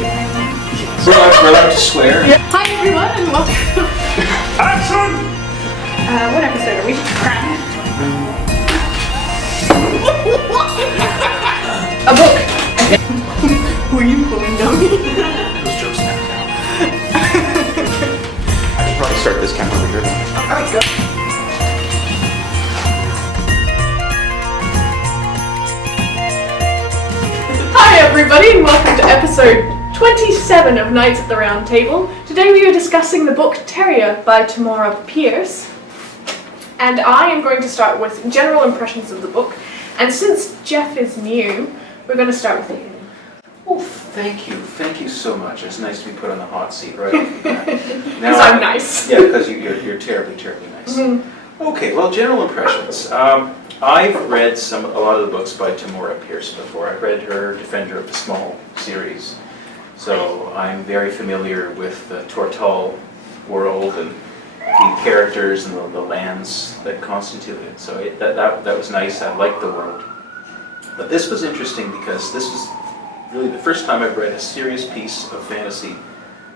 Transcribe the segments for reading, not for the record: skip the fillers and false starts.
We're allowed to swear. Yeah. Hi everyone and welcome. Action! What episode are we? A book. Who are you pulling dummy? Those jokes never count. I should probably start this camera over here. Alright, go. Hi everybody and welcome to episode 27 of Knights at the Round Table. Today we are discussing the book Terrier by Tamora Pierce. And I am going to start with general impressions of the book. And since Geoff is new, we're going to start with you. Well, thank you so much. It's nice to be put on the hot seat right off the bat. Because I'm nice. Yeah, because you're terribly nice. Mm-hmm. Okay, well, general impressions. I've read a lot of the books by Tamora Pierce before. I've read her Defender of the Small series. So I'm very familiar with the Tortall world and the characters and the lands that constitute it. So that was nice. I liked the world. But this was interesting because this was really the first time I've read a serious piece of fantasy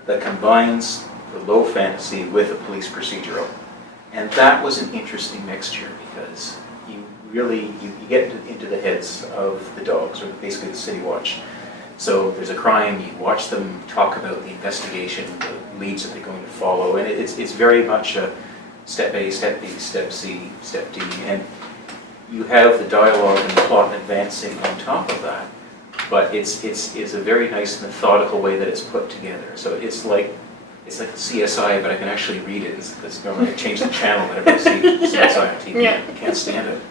that combines the low fantasy with a police procedural. And that was an interesting mixture because you get into the heads of the dogs, or basically the city watch. So there's a crime, you watch them talk about the investigation, the leads that they're going to follow, and it's very much a step A, step B, step C, step D, and you have the dialogue and the plot advancing on top of that, but it's a very nice methodical way that it's put together. So it's like a CSI, but I can actually read it, because normally I change the channel whenever I see CSI on TV. Yeah. I can't stand it.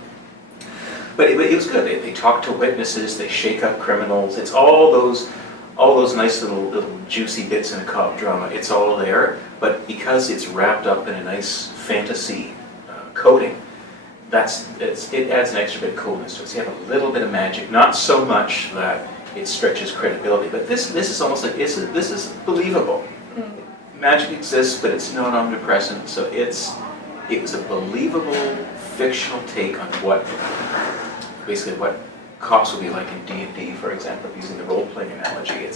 But it was good. They talk to witnesses, they shake up criminals. It's all those nice little juicy bits in a cop drama. It's all there, but because it's wrapped up in a nice fantasy coating, it adds an extra bit of coolness to it. So you have a little bit of magic, not so much that it stretches credibility, but this is almost like this is believable. Magic exists, but it's not omnipresent. So it was a believable fictional take on what cops will be like in D&D, for example, using the role-playing analogy.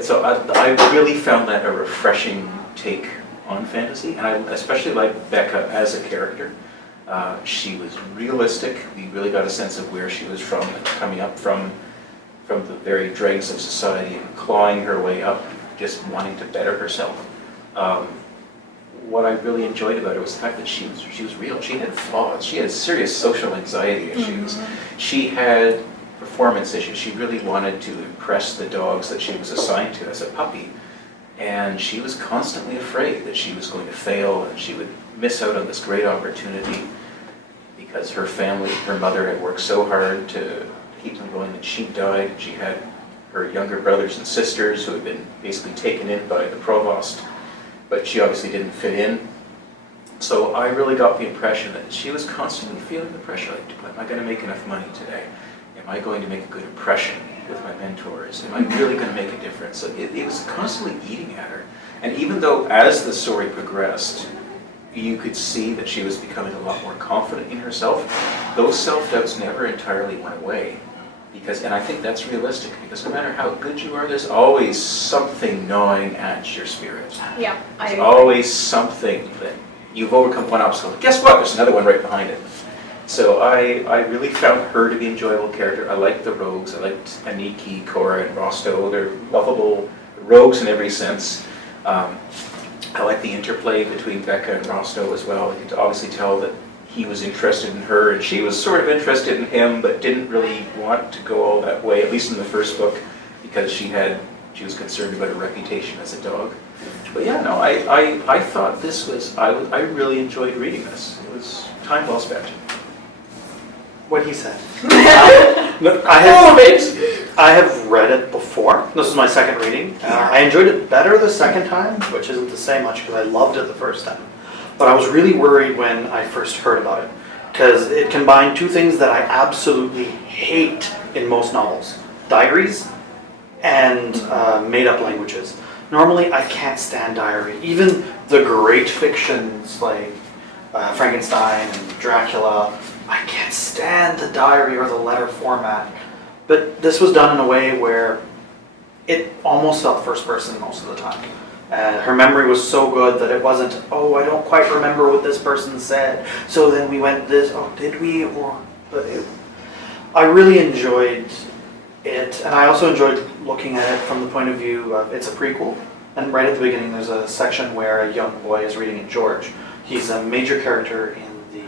So I really found that a refreshing take on fantasy, and I especially like Becca as a character. She was realistic. We really got a sense of where she was from, and coming up from the very dregs of society and clawing her way up, just wanting to better herself. What I really enjoyed about her was the fact that she was real. She had flaws. She had serious social anxiety issues. Mm-hmm. She had performance issues. She really wanted to impress the dogs that she was assigned to as a puppy. And she was constantly afraid that she was going to fail and she would miss out on this great opportunity because her family, her mother had worked so hard to keep them going that she died. She had her younger brothers and sisters who had been basically taken in by the provost, but she obviously didn't fit in. So I really got the impression that she was constantly feeling the pressure, like, am I going to make enough money today? Am I going to make a good impression with my mentors? Am I really going to make a difference? So it was constantly eating at her. And even though as the story progressed, you could see that she was becoming a lot more confident in herself, those self-doubts never entirely went away. And I think that's realistic, because no matter how good you are, there's always something gnawing at your spirit. Yeah, There's always something that you've overcome one obstacle. Guess what? There's another one right behind it. So I really found her to be an enjoyable character. I liked the rogues. I liked Aniki, Cora, and Rosto. They're lovable rogues in every sense. I like the interplay between Becca and Rosto as well. You could obviously tell that he was interested in her, and she was sort of interested in him, but didn't really want to go all that way, at least in the first book, because she was concerned about her reputation as a dog. But yeah, no, I thought this was, I really enjoyed reading this. It was time well spent. What he said. Look, I have read it before. This is my second reading. I enjoyed it better the second time, which isn't to say much because I loved it the first time. But I was really worried when I first heard about it, because it combined two things that I absolutely hate in most novels: diaries and made-up languages. Normally, I can't stand diary. Even the great fictions like Frankenstein and Dracula, I can't stand the diary or the letter format. But this was done in a way where it almost felt first person most of the time. Her memory was so good that it wasn't, oh, I don't quite remember what this person said, so then we went this, oh, did we? I really enjoyed it, and I also enjoyed looking at it from the point of view of it's a prequel, and right at the beginning there's a section where a young boy is reading it, George. He's a major character in the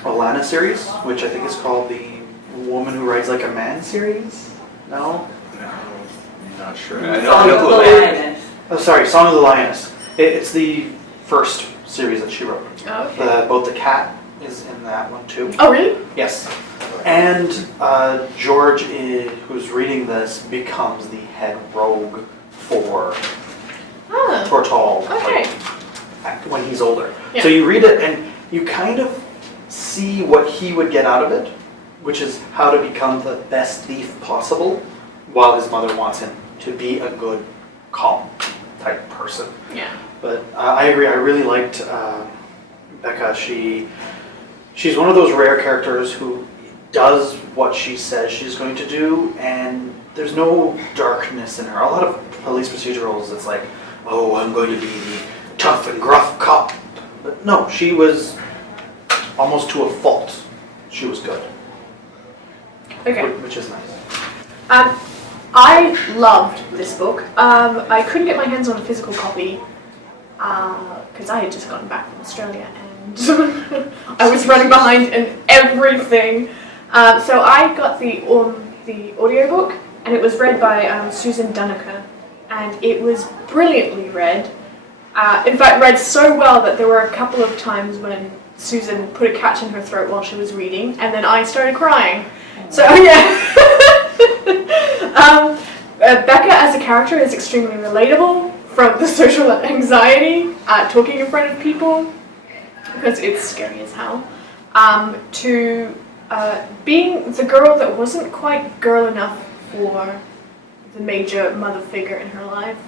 Alana series, which I think is called the Woman Who Rides Like a Man series? No? No, I'm not sure. Song of the Lioness. Oh, sorry, Song of the Lioness. It's the first series that she wrote. Oh, okay. Both the cat is in that one too. Oh, really? Yes. And George, who's reading this, becomes the head rogue for Ah, Tortall okay. when he's older. Yeah. So you read it and you kind of see what he would get out of it, which is how to become the best thief possible, while his mother wants him to be a good, calm type person. Yeah. But I agree, I really liked Becca. She's one of those rare characters who does what she says she's going to do, and there's no darkness in her. A lot of police procedurals, it's like, oh, I'm going to be the tough and gruff cop. But no, she was almost to a fault. She was good. Okay. Which is nice. I loved this book. I couldn't get my hands on a physical copy because I had just gotten back from Australia and I was running behind in everything. So I got the audiobook, and it was read by Susan Dunaker, and it was brilliantly read. In fact, read so well that there were a couple of times when Susan put a catch in her throat while she was reading, and then I started crying. So yeah. Becca as a character is extremely relatable, from the social anxiety, talking in front of people, because it's scary as hell, to being the girl that wasn't quite girl enough for the major mother figure in her life,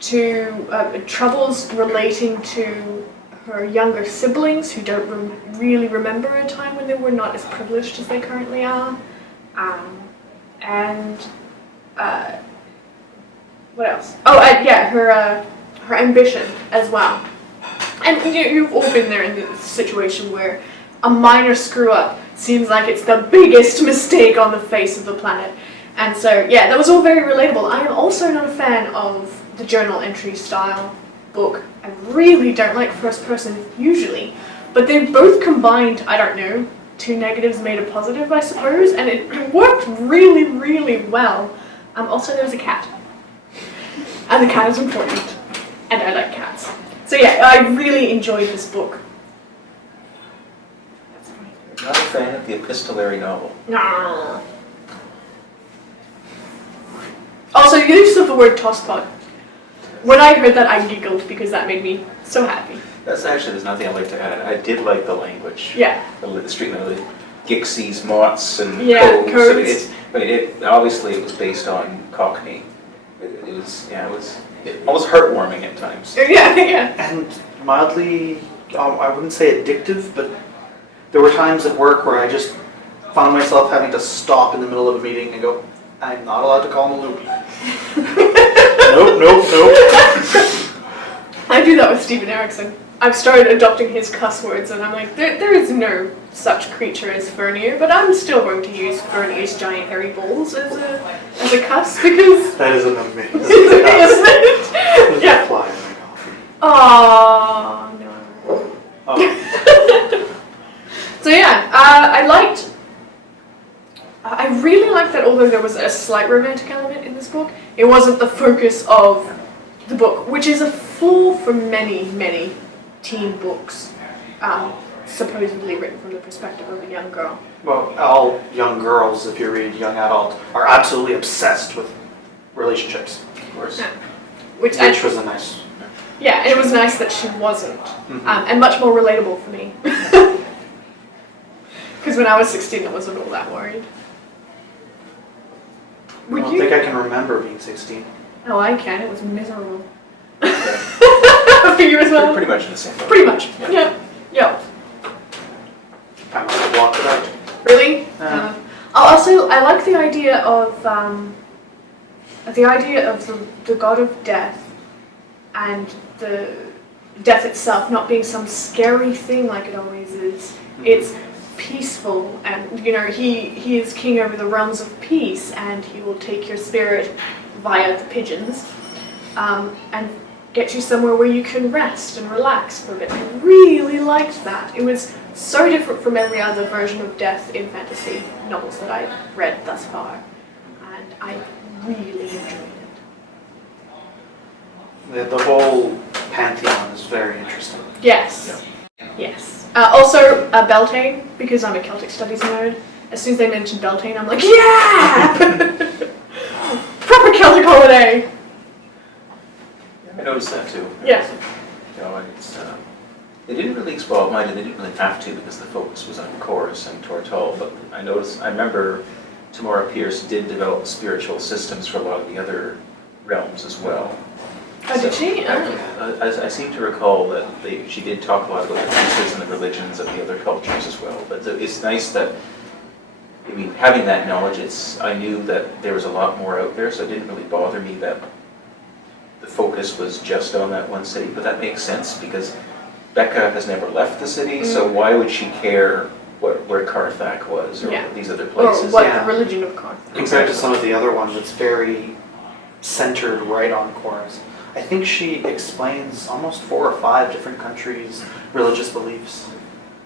to troubles relating to her younger siblings who don't really remember a time when they were not as privileged as they currently are, and what else? Oh, yeah, her ambition as well. And you've all been there in the situation where a minor screw up seems like it's the biggest mistake on the face of the planet. And so, yeah, that was all very relatable. I am also not a fan of the journal entry style book. I really don't like first person usually, but they both combined, I don't know, two negatives made a positive, I suppose, and it worked really, really well. Also, there was a cat, and the cat is important, and I like cats. So yeah, I really enjoyed this book. Not a fan of the epistolary novel. No. Also, use of the word tosspot. When I heard that, I giggled because that made me so happy. There's nothing I'd like to add. I did like the language. Yeah. The street, the Gixies, Mots, and Yeah, codes. codes. Obviously it was based on Cockney. It was almost heartwarming at times. Yeah. And mildly, I wouldn't say addictive, but there were times at work where I just found myself having to stop in the middle of a meeting and go, I'm not allowed to call him a loopy. Nope. I do that with Steven Erickson. I've started adopting his cuss words, and I'm like, there is no such creature as Vernier, but I'm still going to use Vernier's giant hairy balls as a cuss because That is an amazing isn't it? Yeah. a fly in my coffee. Aww, no. Oh. So yeah, I really liked that although there was a slight romantic element in this book, it wasn't the focus of the book, which is a flaw for many, many teen books, supposedly written from the perspective of a young girl. Well, all young girls, if you read young adult, are absolutely obsessed with relationships. Of course. Yeah. Which Which was a nice... yeah, and it was nice that she wasn't, Mhm. and much more relatable for me. Because when I was 16, I wasn't all that worried. I don't think I can remember being 16. Oh, I can. It was miserable. For you as well? Pretty much in the same boat. Pretty much. Yeah. Yeah. I must have blocked it out. Really? Yeah. Oh, Also, I like the idea of the god of death and the death itself not being some scary thing like it always is. It's peaceful, and he is king over the realms of peace, and he will take your spirit via the pigeons and get you somewhere where you can rest and relax for a bit. I really liked that. It was so different from every other version of death in fantasy novels that I've read thus far, and I really enjoyed it. The whole pantheon is very interesting. Yes. Yes. Also, Beltane, because I'm a Celtic Studies nerd. As soon as they mentioned Beltane, I'm like, yeah! Proper Celtic holiday! I noticed that too. Yeah. It's, they didn't really explore mine, they didn't really have to because the focus was on chorus and Tortall, but I remember Tamora Pierce did develop spiritual systems for a lot of the other realms as well. Oh, did she? I seem to recall that she did talk a lot about the cultures and the religions of the other cultures as well, but it's nice that, I mean, having that knowledge, I knew that there was a lot more out there, so it didn't really bother me that the focus was just on that one city, but that makes sense because Becca has never left the city, so why would she care where Carthag was or these other places? Or what the religion of Carthag. Compared to some of the other ones, it's very centered right on chorus. I think she explains almost 4 or 5 different countries' religious beliefs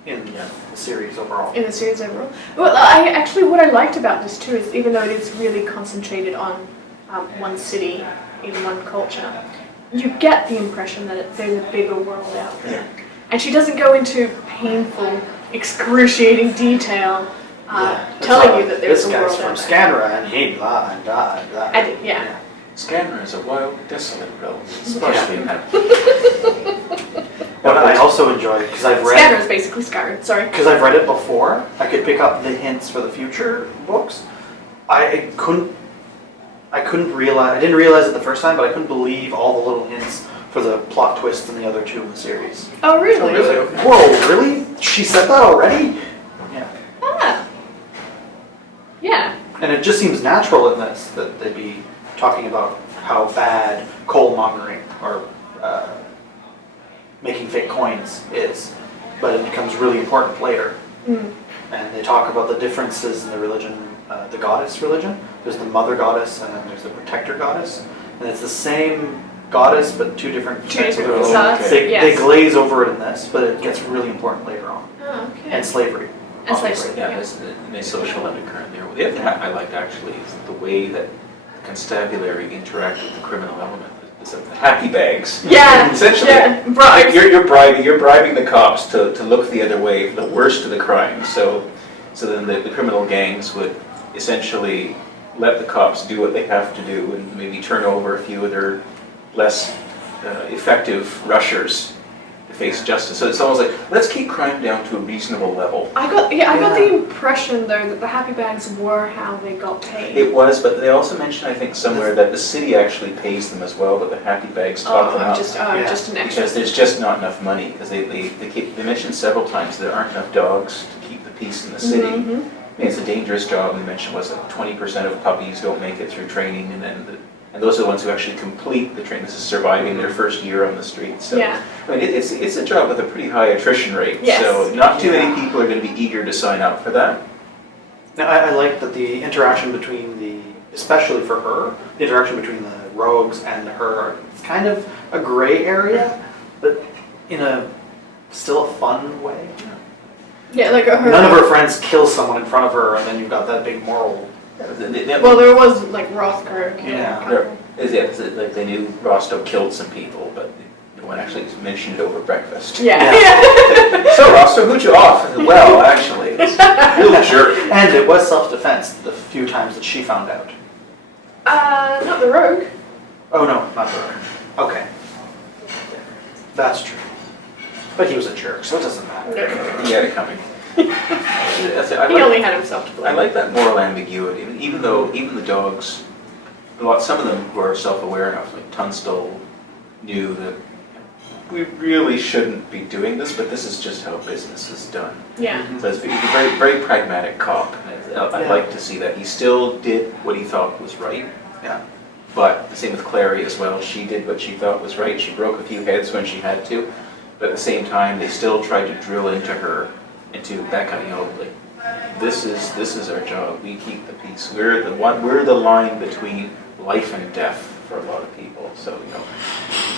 in the series overall. In the series overall. Well, what I liked about this too is even though it is really concentrated on one city in one culture, you get the impression that there's a bigger world out there. And she doesn't go into painful, excruciating detail telling you that there's a world out there. This guy's from Scanra and he blah and blah and blah. Scanra is a wild, desolate realm, especially in that. What I also enjoy, because I've read... Scanra is basically Skyrim, sorry. Because I've read it before, I could pick up the hints for the future books. I didn't realize it the first time, but I couldn't believe all the little hints for the plot twists in the other 2 in the series. Oh, really? I was like, whoa, really? She said that already? Yeah. Ah. Yeah. And it just seems natural in this that they'd be talking about how bad coal mongering or making fake coins is, but it becomes really important later. And they talk about the differences in the religion, the goddess religion. There's the mother goddess and then there's the protector goddess, and it's the same goddess but 2 different types of religion. They glaze over it in this, but it gets really important later on. Oh, okay. And slavery. And slavery. Yeah, there's a social undercurrent there. The other thing I liked actually is the way that the constabulary interact with the criminal element. It's like the happy bags. Yeah. Essentially, bribes. You're bribing the cops to look the other way for the worst of the crimes. So then the criminal gangs would essentially let the cops do what they have to do and maybe turn over a few of their less effective rushers to face justice. So it's almost like, let's keep crime down to a reasonable level. I got the impression though that the happy bags were how they got paid. It was, but they also mentioned, I think, somewhere that the city actually pays them as well, but the happy bags top them up. Just an extra. Because there's just not enough money. Because they mentioned several times there aren't enough dogs to keep the peace in the city. I mean, it's a dangerous job. They mentioned was that 20% of puppies don't make it through training, and those are the ones who actually complete the training. This is surviving their first year on the street. So, I mean, it's a job with a pretty high attrition rate. Yes. So not too many people are going to be eager to sign up for that. Now, I like that the interaction between especially for her, the interaction between the rogues and her, it's kind of a gray area, but in still a fun way. Yeah, like none of her friends kill someone in front of her, and then you've got that big moral. Well, there was like Rothkirk. Like they knew Rostow killed some people, but no one actually mentioned it over breakfast. Yeah. So Rostow, who'd you off? Well, actually, it's a real jerk. And it was self-defense the few times that she found out. Not the rogue. Oh no, not the rogue. Okay. That's true. But he was a jerk, so it doesn't matter. He had it coming. He only had himself to blame. I like that moral ambiguity. Even the dogs, some of them were self-aware enough. Like Tunstall knew that we really shouldn't be doing this, but this is just how business is done. Yeah. So it's a very, very pragmatic cop. I'd like to see that. He still did what he thought was right. Yeah. But the same with Clary as well. She did what she thought was right. She broke a few heads when she had to. But at the same time, they still tried to drill into her, into Becca, like, this is our job. We keep the peace. We're the line between life and death for a lot of people. So,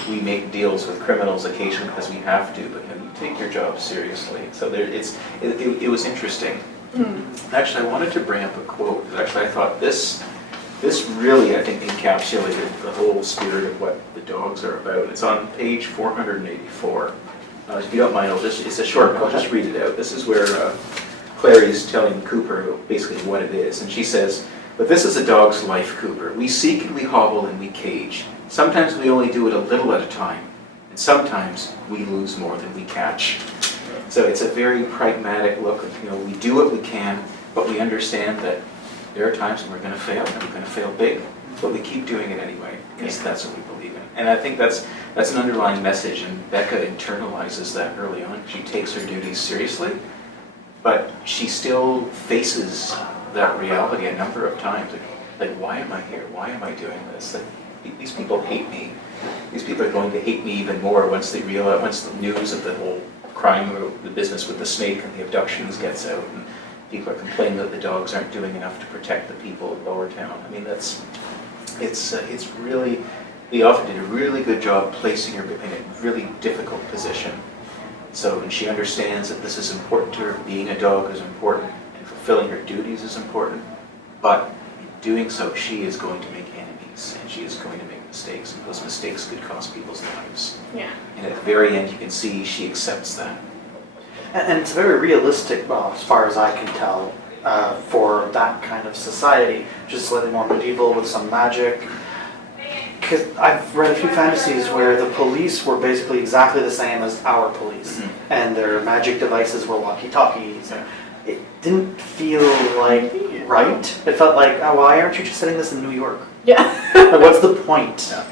we make deals with criminals occasionally because we have to, but you take your job seriously. So it was interesting. Actually, I wanted to bring up a quote, because actually I thought this really, I think, encapsulated the whole spirit of what the dogs are about. It's on page 484. If you don't mind, it's a short, I'll just read it out. This is where Clary's telling Cooper basically what it is. And she says, "But this is a dog's life, Cooper. We seek and we hobble and we cage. Sometimes we only do it a little at a time. And sometimes we lose more than we catch." So it's a very pragmatic look of, we do what we can, but we understand that there are times when we're going to fail, and we're going to fail big, but we keep doing it anyway, because that's what we believe in. And I think that's an underlying message, and Becca internalizes that early on. She takes her duties seriously, but she still faces that reality a number of times. Like, why am I here? Why am I doing this? Like, these people hate me. These people are going to hate me even more once they realize, once the news of the whole crime, or the business with the snake and the abductions gets out, and people are complaining that the dogs aren't doing enough to protect the people in Lower Town. I mean, it's really, they often did a really good job placing her in a really difficult position. So, and she understands that this is important to her, being a dog is important, and fulfilling her duties is important, but in doing so, she is going to make enemies, and she is going to make mistakes, and those mistakes could cost people's lives. Yeah. And at the very end, you can see she accepts that. And it's very realistic, well, as far as I can tell, for that kind of society, just slightly more medieval with some magic. Because I've read a few fantasies where the police were basically exactly the same as our police, and their magic devices were walkie-talkies. It didn't feel like right. It felt like, oh, why aren't you just setting this in New York? Yeah. Like, what's the point? Yeah.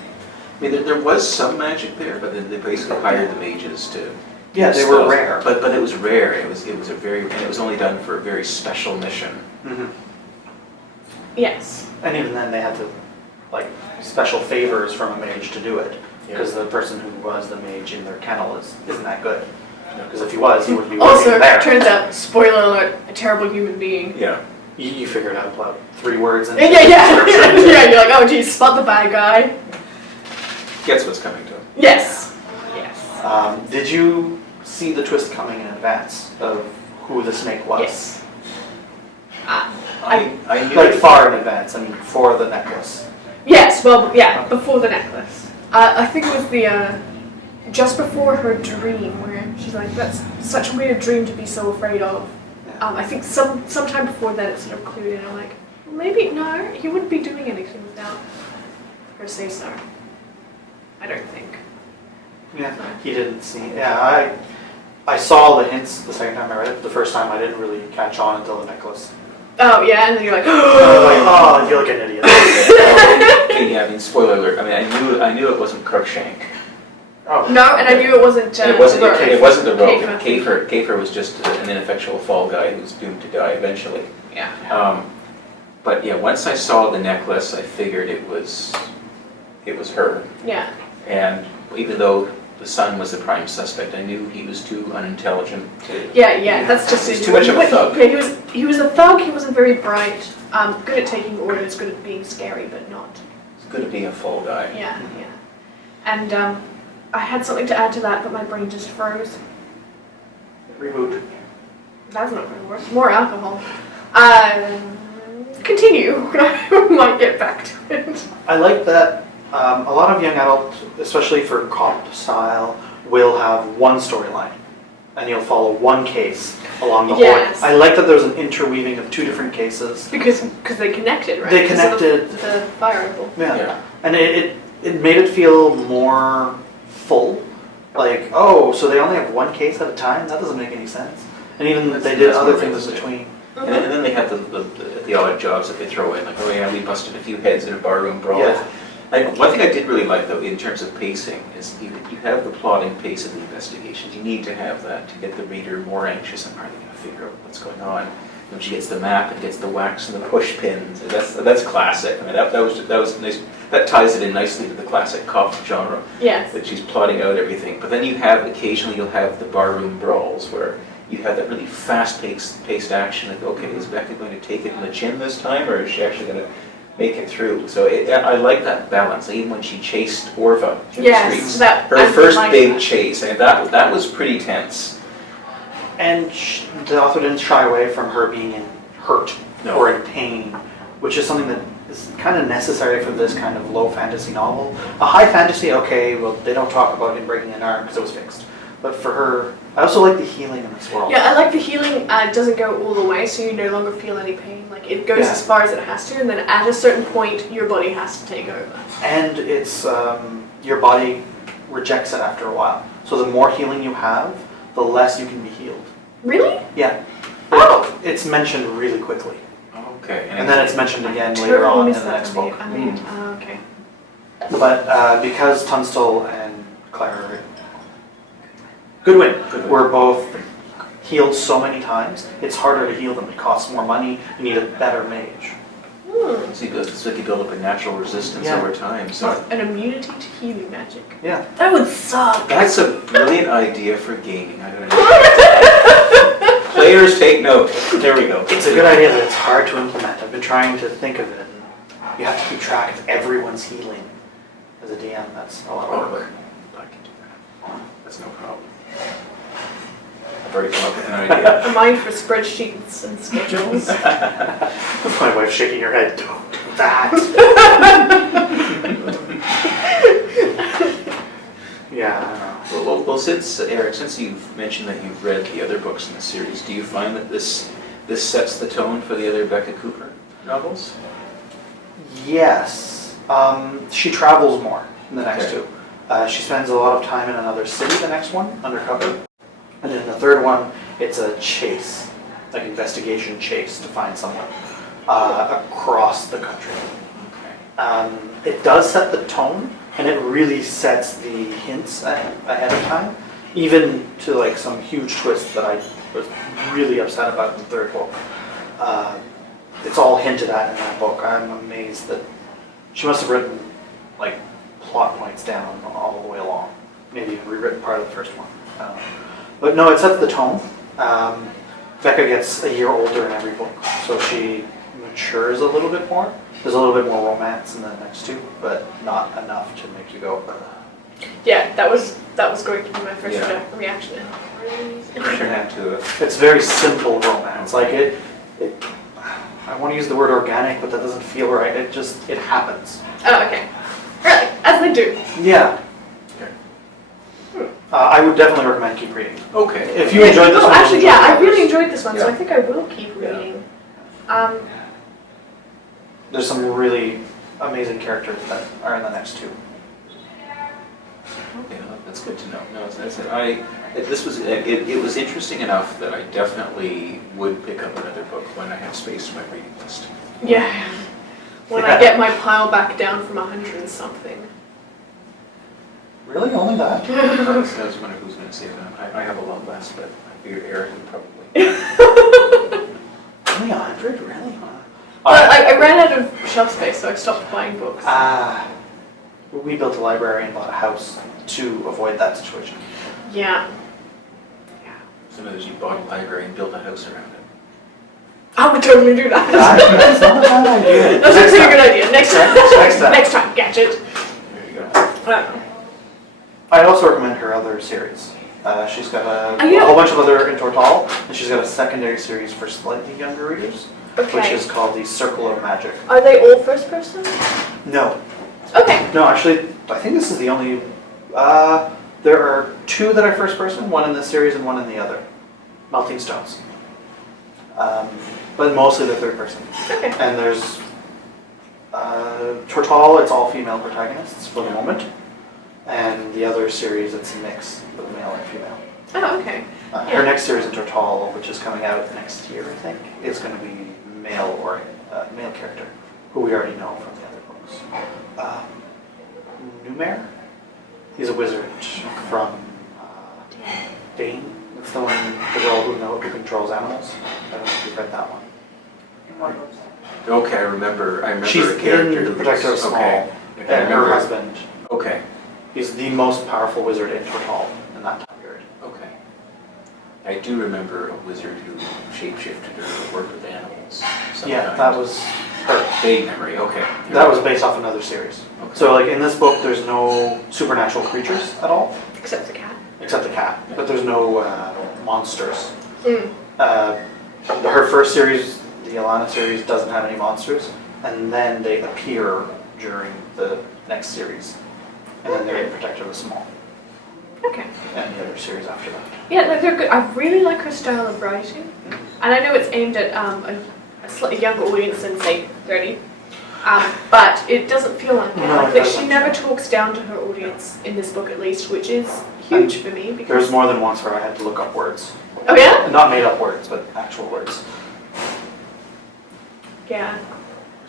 I mean, there was some magic there, but then they basically hired the mages to. Yeah, they were rare. But it was rare. It was a very, and it was only done for a very special mission. Mm-hmm. Yes. And even then, they had to, like, special favors from a mage to do it, because the person who was the mage in their kennel isn't that good. Because if he was, he wouldn't be working Also, there. turns out, spoiler alert, a terrible human being. Yeah. You figured out what 3 words and Yeah. Yeah, you're like, oh geez, spot the bad guy. Gets what's coming to him. Yes. Yes. Did you see the twist coming in advance of who the snake was? Yes. I knew Like it. far in advance, I mean, for the necklace. Yes, well, yeah, before the necklace. I think it was the, just before her dream, where she's like, that's such a weird dream to be so afraid of. I think sometime before that it sort of clued in. I'm like, maybe, no, he wouldn't be doing anything without her say so. I don't think. Yeah, he didn't see. Yeah, I saw the hints the second time I read it. The first time I didn't really catch on until the necklace. Oh, yeah, and then you're like, I was like, oh, I feel like an idiot. Yeah, I mean, spoiler alert. I mean, I knew it wasn't Crookshank. Oh. no, and I knew it wasn't. And it wasn't the rogue. Kiefer. Kiefer was just an ineffectual fall guy who's doomed to die eventually. Yeah. But yeah, once I saw the necklace, I figured it was her. Yeah. And even though the son was the prime suspect, I knew he was too unintelligent to. Yeah, that's just He's too much of a thug. Yeah, he was a thug. He wasn't very bright. Good at taking orders. Good at being scary, but not. It's good at being a fall guy. Yeah. And I had something to add to that, but my brain just froze. Reboot. That's not going to work. More alcohol. Continue. I might get back to it. I like that a lot of young adults, especially for cop style, will have one storyline. And you'll follow one case along the whole way. I like that there's an interweaving of 2 different cases. Because they connected, right? They connected. The fire ripple. Yeah. And it made it feel more full. Like, oh, so they only have one case at a time? That doesn't make any sense. And even they did other things in between. And then they have the odd jobs that they throw in, like, oh yeah, we busted a few heads in a barroom brawl. Yeah. One thing I did really like, though, in terms of pacing, is you have the plotting pace of the investigation. You need to have that to get the reader more anxious and are they going to figure out what's going on. when she gets the map and gets the wax and the push pins. That's classic. I mean, that was nice. That ties it in nicely to the classic cop genre. Yes. That she's plotting out everything. But then you have, occasionally you'll have the barroom brawls where you have that really fast-paced action. Like, okay, is Becca going to take it in the chin this time, or is she actually going to make it through? So I like that balance. Even when she chased Orva through the streets, her first big chase, and that was pretty tense. And the author didn't shy away from her being in hurt or in pain, which is something that is kind of necessary for this kind of low fantasy novel. A high fantasy, okay, well, they don't talk about him breaking an arm because it was fixed. But for her, I also like the healing in this world. Yeah, I like the healing doesn't go all the way, so you no longer feel any pain. Like, it goes as far as it has to, and then at a certain point, your body has to take over. And it's, your body rejects it after a while. So the more healing you have, the less you can be healed. Really? Yeah. Oh! It's mentioned really quickly. Okay. And then it's mentioned again later on in the next book. Okay. But because Tunstall and Claire Goodwin were both healed so many times, it's harder to heal them. It costs more money. You need a better mage. So it's like you build up a natural resistance over time. So an immunity to healing magic. Yeah. That would suck. That's a brilliant idea for gaming. I don't know. Players take note. There we go. It's a good idea, but it's hard to implement. I've been trying to think of it. And you have to keep track of everyone's healing. As a DM, that's a lot of work. I can do that. That's no problem. I've already come up with an idea. A mind for spreadsheets and schedules. My wife's shaking her head. Don't do that. Yeah, I don't know. Well, since Eric, since you've mentioned that you've read the other books in the series, do you find that this sets the tone for the other Becca Cooper novels? Yes. She travels more in the next two. She spends a lot of time in another city, the next one, undercover. And in the third one, it's a chase, like investigation chase to find someone across the country. It does set the tone, and it really sets the hints ahead of time, even to like some huge twists that I was really upset about in the third book. It's all hinted at in that book. I'm amazed that she must have written like plot points down all the way along. Maybe even rewritten part of the first one. But no, it sets the tone. Becca gets a year older in every book, so she matures a little bit more. There's a little bit more romance in the next two, but not enough to make you go. Yeah, that was going to be my first reaction. It's very simple romance. Like it. I want to use the word organic, but that doesn't feel right. It happens. Oh, okay. Really? As they do. Yeah. I would definitely recommend keep reading. Okay. If you enjoyed this one. Actually, I really enjoyed this one, so I think I will keep reading. There's some really amazing characters that are in the next two. Okay, well, that's good to know. No, it was interesting enough that I definitely would pick up another book when I have space in my reading list. Yeah. When I get my pile back down from 100 and something. Really? Only that? I was wondering who's going to say that. I have a lot less, but I figure Eric would probably. Only 100? Really? Well, I ran out of shelf space, so I stopped buying books. We built a library and bought a house to avoid that situation. Yeah. Sometimes you bought a library and built a house around it. I would totally do that. That's not a bad idea. That's a pretty good idea. Next time. time. Next time, gadget. There you go. I'd also recommend her other series. She's got a whole bunch of other in Tortal, and she's got a secondary series for slightly younger readers, which is called The Circle of Magic. Are they all first person? No. Okay. No, actually, I think this is the only... there are two that are first person, one in this series and one in the other. Melting Stones. But mostly they're third person. Okay. And there's... Tortal, it's all female protagonists for the moment. And the other series, it's a mix of male and female. Oh, okay. Her next series in Tortal, which is coming out next year, I think, is going to be male character, who we already know from the other books. Numair? He's a wizard from Dane. It's the girl who controls animals. I don't know if you've read that one. remember She's a character in who Protector of was- Small, okay. I and her remember- husband. Okay, He's the most powerful wizard in Tortal in that time period. okay. I do remember a wizard who shapeshifted or worked with animals. Yeah, that was her. Vague memory, okay. That was based off another series. Okay. So like in this book, there's no supernatural creatures at all, Except the cat. except the cat. But there's no monsters. Mm. Her first series, the Alana series, doesn't have any monsters, and then they appear during the next series, and then they're in Protector of the Small, Okay. and the other series after that. Yeah, no, they're good. I really like her style of writing, and I know it's aimed at a slightly younger audience than say 30, but it doesn't feel like it. No, Like it that she doesn't. never talks down to her audience in this book, at least, which is huge for me. Because There's more than once where I had to look up words. oh yeah, Not made up words, but actual words. yeah.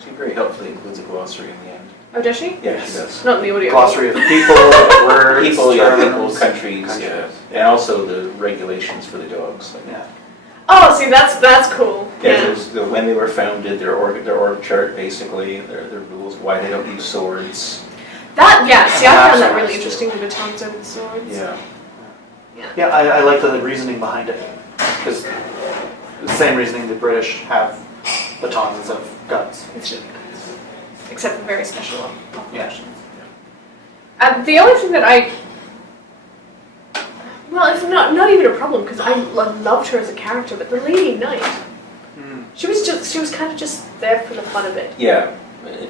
She very helpfully includes a glossary in the end. Oh, does she? Yeah, she does. Not in the audio. Glossary of people, words, People, yeah, people, terms, countries, yeah. And also the regulations for the dogs. Like, Yeah. Oh, see, that's cool. yeah, Yeah. there's when they were founded, their org chart basically, their rules, why they don't use swords. That yeah. See, I found that That's really nice, interesting. The batons over the swords. Yeah. Yeah, I like the reasoning behind it, because the same reasoning the British have batons instead of guns. It's just, except for very special Yeah. operations. The only thing that well, it's not even a problem because I loved her as a character, but the Lady Knight, she was kind of just there for the fun of it. Yeah,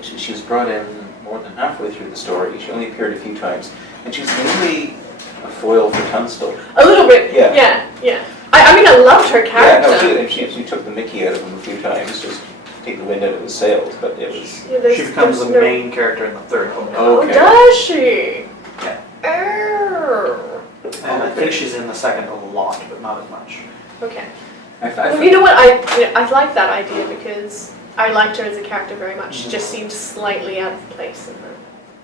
she was brought in more than halfway through the story. She only appeared a few times, and she was mainly a foil for Tunstall. A little bit. Yeah. Yeah. I mean, I loved her Yeah, character. no, she, and she took the mickey out of him a few times, just to take the wind out of his sails, but it was... Yeah, there's- She becomes the there's no- main character in the third book. Oh, Okay. does she? Yeah. Oh. And I think she's in the second a lot, but not as much. Okay. I Well, you know what? I like that idea because I liked her as a character very much. She just seemed slightly out of place in the.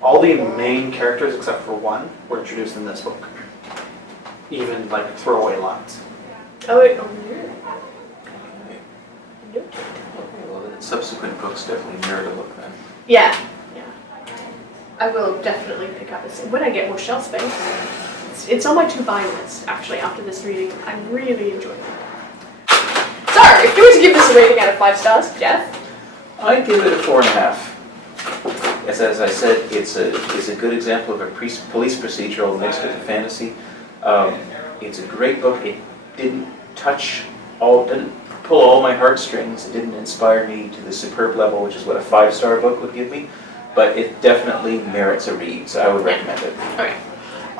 All the main characters, except for one, were introduced in this book. Even like throwaway lines. Oh, wait. Oh, no. Well, the subsequent books definitely mirrored a look then. Yeah. I will definitely pick up this when I get more shelf space. It's on my to-buy list, actually, after this reading. I really enjoyed it. So, if you were to give this a rating out of 5 stars, Geoff? I give it a 4.5. As I said, it's a good example of a police procedural mixed with a fantasy. It's a great book. It didn't pull all my heartstrings. It didn't inspire me to the superb level, which is what a 5-star book would give me. But it definitely merits a read, so I would recommend it. Okay.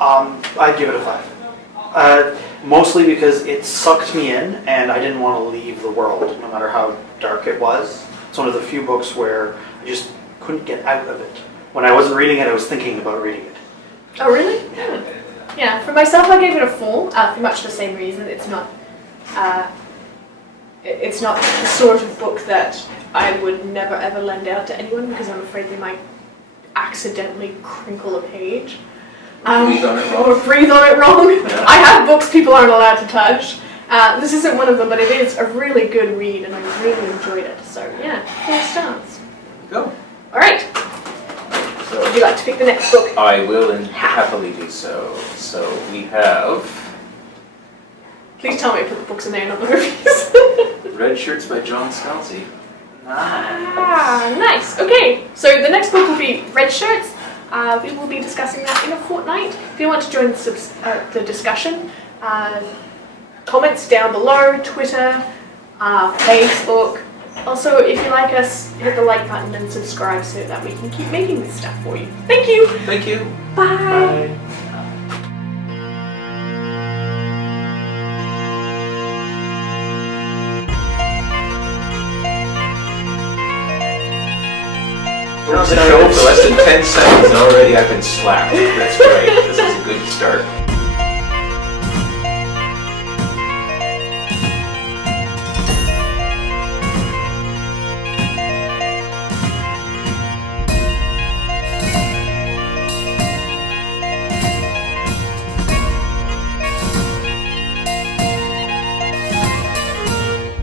I'd give it a 5. Mostly because it sucked me in and I didn't want to leave the world, no matter how dark it was. It's one of the few books where I just couldn't get out of it. When I wasn't reading it, I was thinking about reading it. Oh, really? Yeah, for myself, I gave it a 4, for much the same reason. It's not the sort of book that I would never ever lend out to anyone because I'm afraid they might accidentally crinkle a page. Breathe on it wrong. Or breathe on it wrong. Yeah. I have books people aren't allowed to touch. This isn't one of them, but it is a really good read and I really enjoyed it. So yeah, 4 stars. Go. Alright, So would you like to pick the next book? I will and happily do so. So we have Please tell me I put the books in there, not the movies. Red Shirts by John Scalzi. Ah, nice. Okay, so the next book will be Red Shirts. We will be discussing that in a fortnight. If you want to join the discussion, comments down below, Twitter, Facebook. Also, if you like us, hit the like button and subscribe so that we can keep making this stuff for you. Thank you. Thank you. Bye. We're on the show for less than 10 seconds and already I've been slapped. That's great. This is a good start.